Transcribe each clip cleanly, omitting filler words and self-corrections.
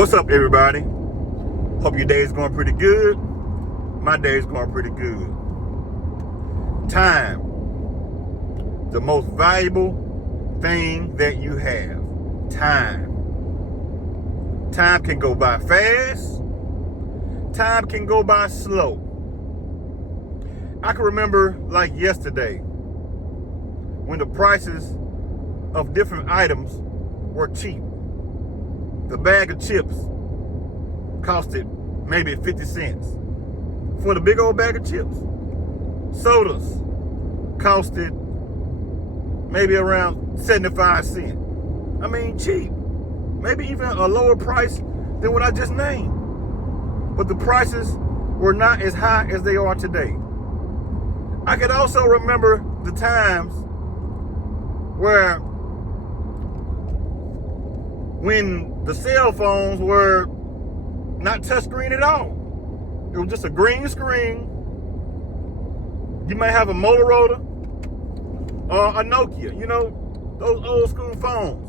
What's up, everybody? Hope your day is going pretty good. My day is going pretty good. Time, the most valuable thing that you have. Time. Time can go by fast. Time can go by slow. I can remember like yesterday when the prices of different items were cheap. The bag of chips costed maybe 50 cents for the big old bag of chips. Sodas costed maybe around 75 cents. I mean, cheap. Maybe even a lower price than what I just named. But the prices were not as high as they are today. I can also remember the times where when the cell phones were not touchscreen at all. It was just a green screen. You might have a Motorola or a Nokia, those old school phones.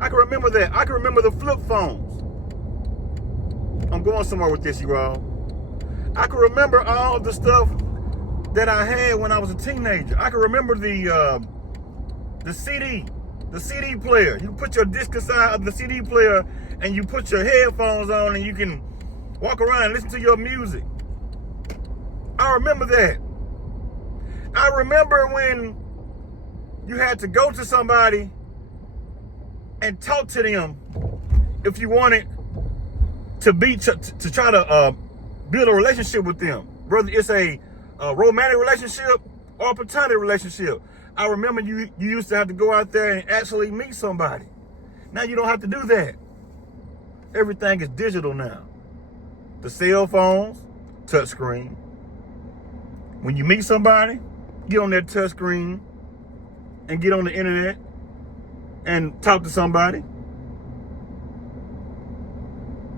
I can remember that. I can remember the flip phones. I'm going somewhere with this, you all. I can remember all of the stuff that I had when I was a teenager. I can remember the CD player. You put your disc inside of the CD player and you put your headphones on and you can walk around and listen to your music. I remember that. I remember when you had to go to somebody and talk to them if you wanted to try to build a relationship with them, whether it's a romantic relationship or a platonic relationship. I remember you used to have to go out there and actually meet somebody. Now you don't have to do that. Everything is digital now. The cell phones, touchscreen. When you meet somebody, get on that touchscreen and get on the internet and talk to somebody.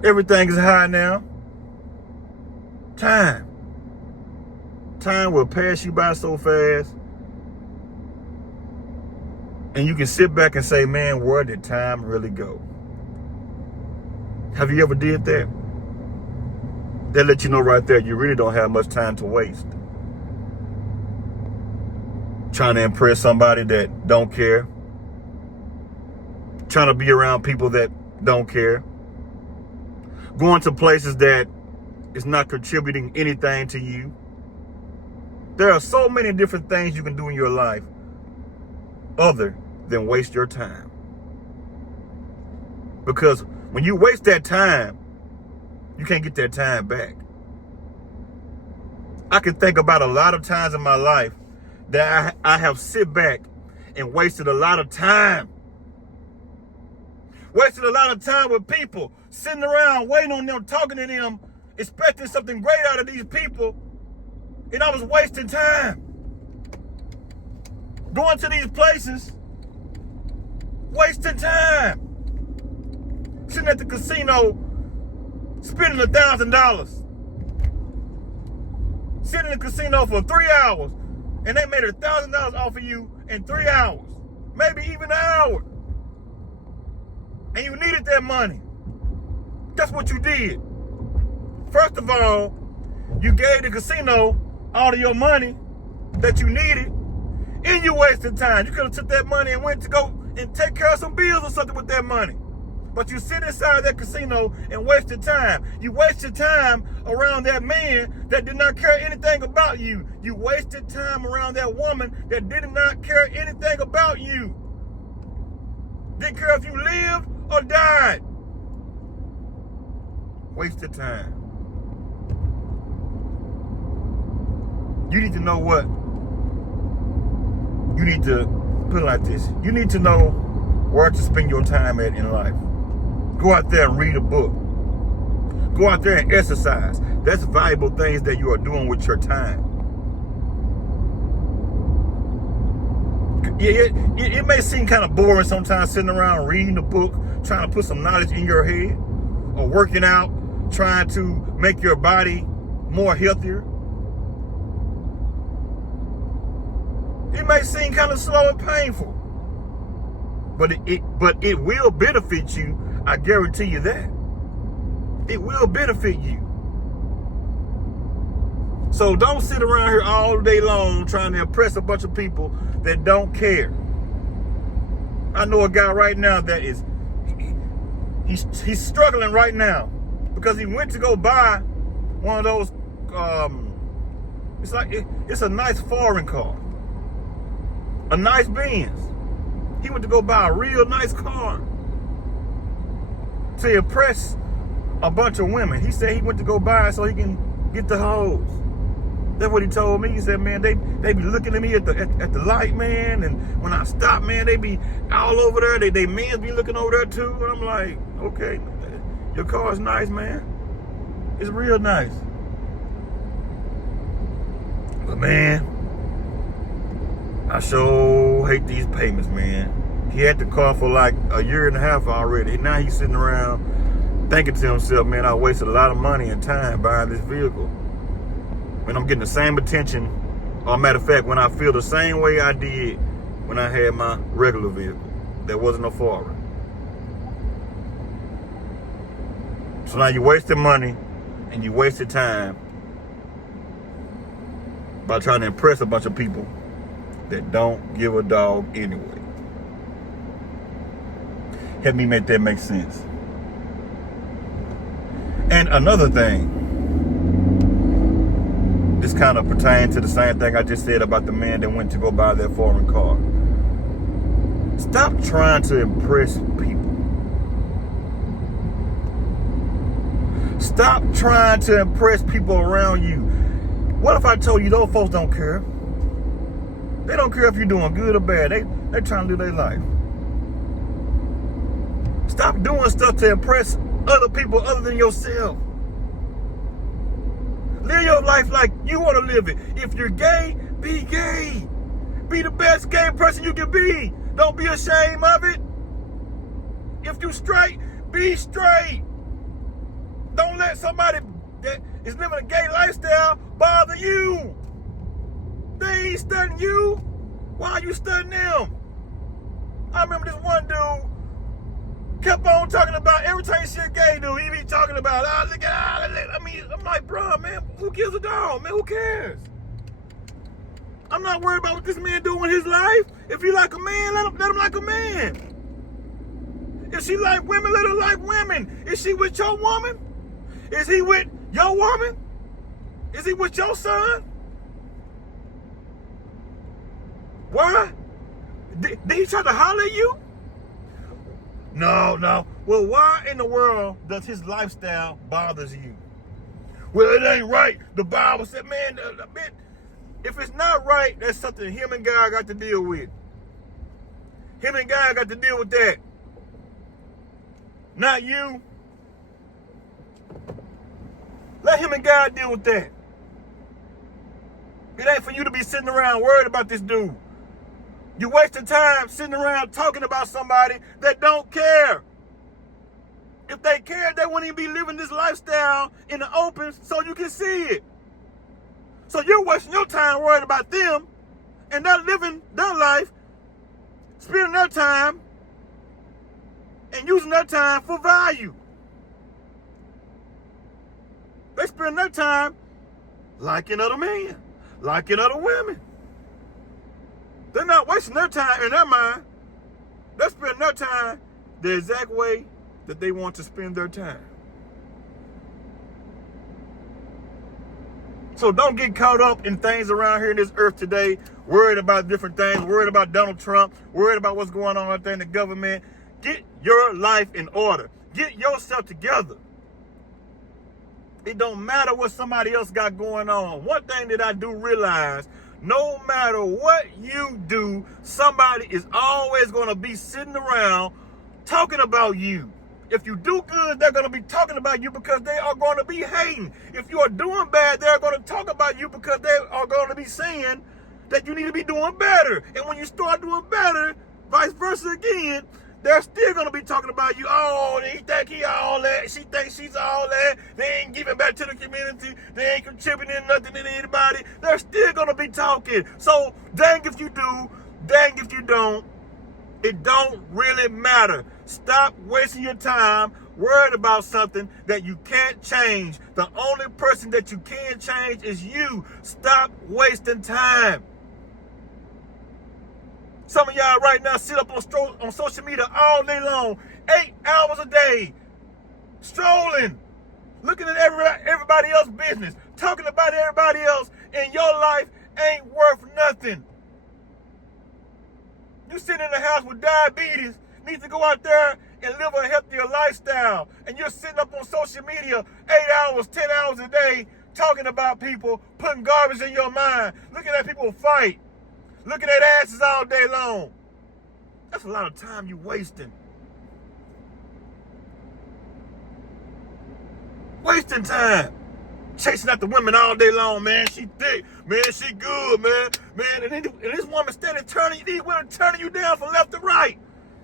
Everything is high now. Time will pass you by so fast. And you can sit back and say, man, where did time really go? Have you ever did that? That let you know right there, you really don't have much time to waste. Trying to impress somebody that don't care. Trying to be around people that don't care. Going to places that is not contributing anything to you. There are so many different things you can do in your life other than waste your time. Because when you waste that time, you can't get that time back. I can think about a lot of times in my life that I have sit back and wasted a lot of time. Wasted a lot of time with people, sitting around waiting on them, talking to them, expecting something great out of these people, and I was wasting time. Going to these places, wasting time. Sitting at the casino, spending $1,000. Sitting in the casino for 3 hours, and they made $1,000 off of you in 3 hours, maybe even an hour. And you needed that money. That's what you did. First of all, you gave the casino all of your money that you needed, and you wasted time. You could have took that money and went to go and take care of some bills or something with that money. But you sit inside that casino and wasted time. You wasted time around that man that did not care anything about you. You wasted time around that woman that did not care anything about you. Didn't care if you lived or died. Wasted time. You need to know what? You need to put it like this. You need to know where to spend your time at in life. Go out there and read a book. Go out there and exercise. That's valuable things that you are doing with your time. It may seem kind of boring sometimes sitting around reading a book, trying to put some knowledge in your head, or working out, trying to make your body more healthier. It may seem kind of slow and painful, but it will benefit you I guarantee you that. It will benefit you. So don't sit around here all day long trying to impress a bunch of people that don't care. I know a guy right now that is, he's struggling right now because he went to go buy one of those, it's a nice foreign car, a nice Benz. He went to go buy a real nice car to impress a bunch of women. He said he went to go buy it so he can get the hoes. That's what he told me. He said, man, they be looking at me at the light, man, and when I stop, man, they be all over there. They men be looking over there too. And I'm like, okay, your car is nice, man. It's real nice. But man, I sure hate these payments, man. He had the car for like a year and a half already. Now he's sitting around thinking to himself, man, I wasted a lot of money and time buying this vehicle. When I'm getting the same attention, or matter of fact, when I feel the same way I did when I had my regular vehicle that wasn't a foreign. So now you wasted money and you wasted time by trying to impress a bunch of people that don't give a dog anyway. Help me make that make sense. And another thing, this kind of pertains to the same thing I just said about the man that went to go buy that foreign car. Stop trying to impress people. Stop trying to impress people around you. What if I told you those folks don't care? They don't care if you're doing good or bad. They're trying to live their life. Stop doing stuff to impress other people other than yourself. Live your life like you want to live it. If you're gay, be gay. Be the best gay person you can be. Don't be ashamed of it. If you straight, be straight. Don't let somebody that is living a gay lifestyle bother you. They ain't studying you. Why are you studying them? I remember this one dude kept on talking about every time you see a gay dude, he be talking about, I'm like, bro, man, who gives a dog, man? Who cares? I'm not worried about what this man doing in his life. If he like a man, let him like a man. If she like women, let her like women. Is she with your woman? Is he with your woman? Is he with your son? Why? Did he try to holler at you? No. Well, why in the world does his lifestyle bothers you? Well, it ain't right. The Bible said, man, if it's not right, that's something him and God got to deal with. Him and God got to deal with that. Not you. Let him and God deal with that. It ain't for you to be sitting around worried about this dude. You wasting time sitting around talking about somebody that don't care. If they cared, they wouldn't even be living this lifestyle in the open so you can see it. So you're wasting your time worried about them and not living their life, spending their time and using their time for value. They spend their time liking other men, liking other women. They're not wasting their time in their mind. They're spending their time the exact way that they want to spend their time. So don't get caught up in things around here in this earth today, worried about different things, worried about Donald Trump, worried about what's going on out there in the government. Get your life in order. Get yourself together. It don't matter what somebody else got going on. One thing that I do realize, no matter what you do, somebody is always going to be sitting around talking about you. If you do good, they're going to be talking about you because they are going to be hating. If you are doing bad, they're going to talk about you because they are going to be saying that you need to be doing better. And when you start doing better, vice versa again, they're still going to be talking about you. Oh, he think he all that. She thinks she's all that. They ain't giving back to the community. They ain't contributing nothing to anybody. They're still going to be talking. So dang if you do, dang if you don't. It don't really matter. Stop wasting your time worried about something that you can't change. The only person that you can change is you. Stop wasting time. Some of y'all right now sit up on social media all day long, 8 hours a day, strolling, looking at everybody else's business, talking about everybody else, and your life ain't worth nothing. You sit in the house with diabetes, need to go out there and live a healthier lifestyle, and you're sitting up on social media 8 hours, 10 hours a day, talking about people, putting garbage in your mind, looking at people fight, looking at asses all day long. That's a lot of time you wasting. Wasting time. Chasing after women all day long, man. She thick, man. She good, man. And this woman standing turning, these women turning you down from left to right.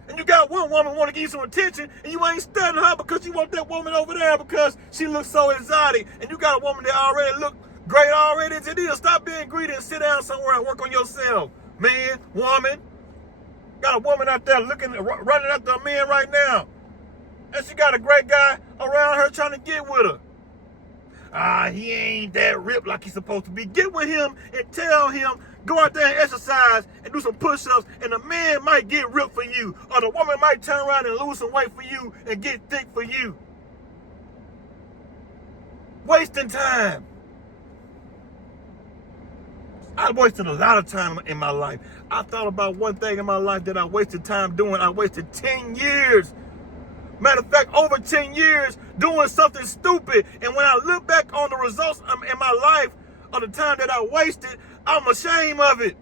And you got one woman want to give you some attention, and you ain't studying her because you want that woman over there because she looks so exotic. And you got a woman that already look great already as it is. Stop being greedy and sit down somewhere and work on yourself. Man, woman. Got a woman out there running after a man right now. And she got a great guy around her trying to get with her. He ain't that ripped like he's supposed to be. Get with him and tell him, go out there and exercise and do some push-ups, and the man might get ripped for you, or the woman might turn around and lose some weight for you and get thick for you. Wasting time. I wasted a lot of time in my life. I thought about one thing in my life that I wasted time doing. I wasted 10 years. Matter of fact, over 10 years doing something stupid. And when I look back on the results in my life of the time that I wasted, I'm ashamed of it.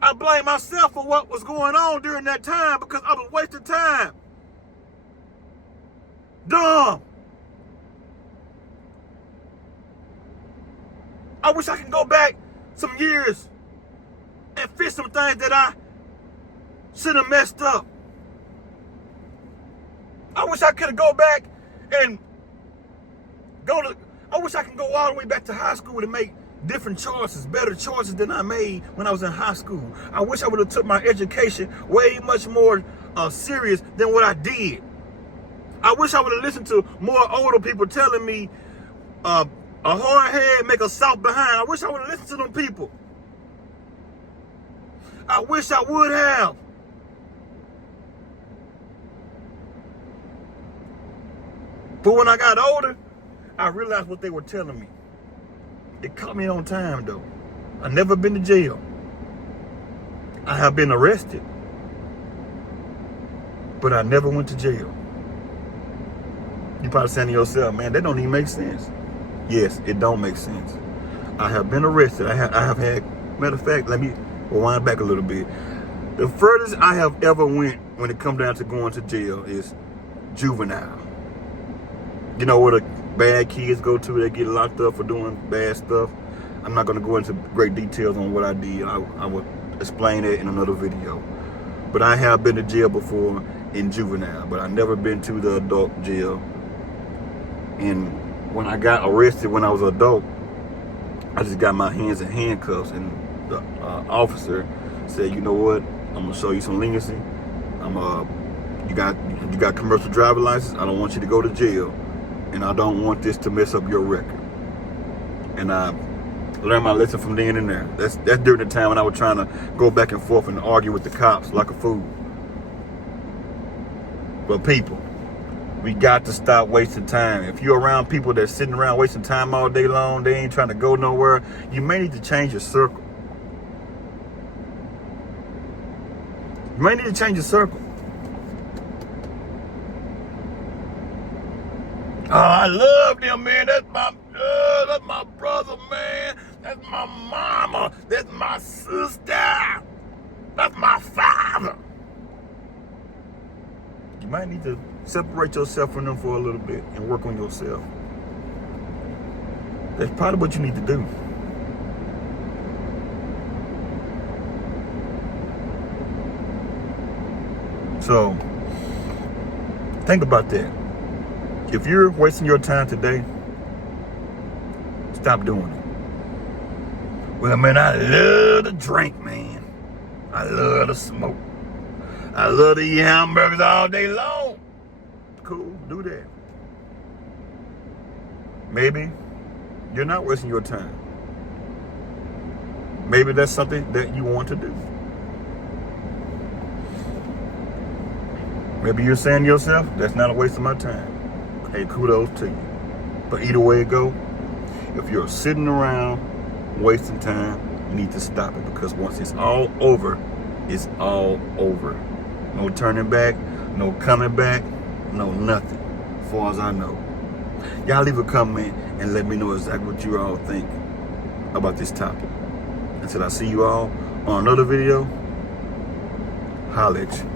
I blame myself for what was going on during that time because I was wasting time. Dumb. I wish I could go back some years and fix some things that I should have messed up. I wish I could go back and I wish I could go all the way back to high school to make different choices, better choices than I made when I was in high school. I wish I would have took my education way much more serious than what I did. I wish I would have listened to more older people telling me a hard head make a soft behind. I wish I would have listened to them people. I wish I would have. But when I got older, I realized what they were telling me. It caught me on time, though. I never been to jail. I have been arrested, but I never went to jail. You probably saying to yourself, man, that don't even make sense. Yes, it don't make sense. I have been arrested. I have had, matter of fact, let me rewind back a little bit. The furthest I have ever went when it comes down to going to jail is juvenile. You know where the bad kids go to, they get locked up for doing bad stuff. I'm not going to go into great details on what I did. I will explain it in another video. But I have been to jail before in juvenile, but I've never been to the adult jail. And when I got arrested when I was an adult, I just got my hands in handcuffs, and the officer said, you know what, I'm going to show you some leniency. You got commercial driver license. I don't want you to go to jail. And I don't want this to mess up your record. And I learned my lesson from then and there. That's during the time when I was trying to go back and forth and argue with the cops like a fool. But people, we got to stop wasting time. If you're around people that's sitting around wasting time all day long, they ain't trying to go nowhere, you may need to change your circle. You may need to change your circle. Oh, I love them, man. That's my brother, man. That's my mama. That's my sister. That's my father. You might need to separate yourself from them for a little bit and work on yourself. That's probably what you need to do. So, think about that. If you're wasting your time today, stop doing it. Well, man, I love to drink, man. I love to smoke. I love to eat hamburgers all day long. Cool, do that. Maybe you're not wasting your time. Maybe that's something that you want to do. Maybe you're saying to yourself, that's not a waste of my time. Hey, kudos to you. But either way it go, if you're sitting around wasting time, you need to stop it, because once it's all over, it's all over. No turning back, no coming back, no nothing, as far as I know. Y'all leave a comment and let me know exactly what you all think about this topic. Until I see you all on another video, holla at you.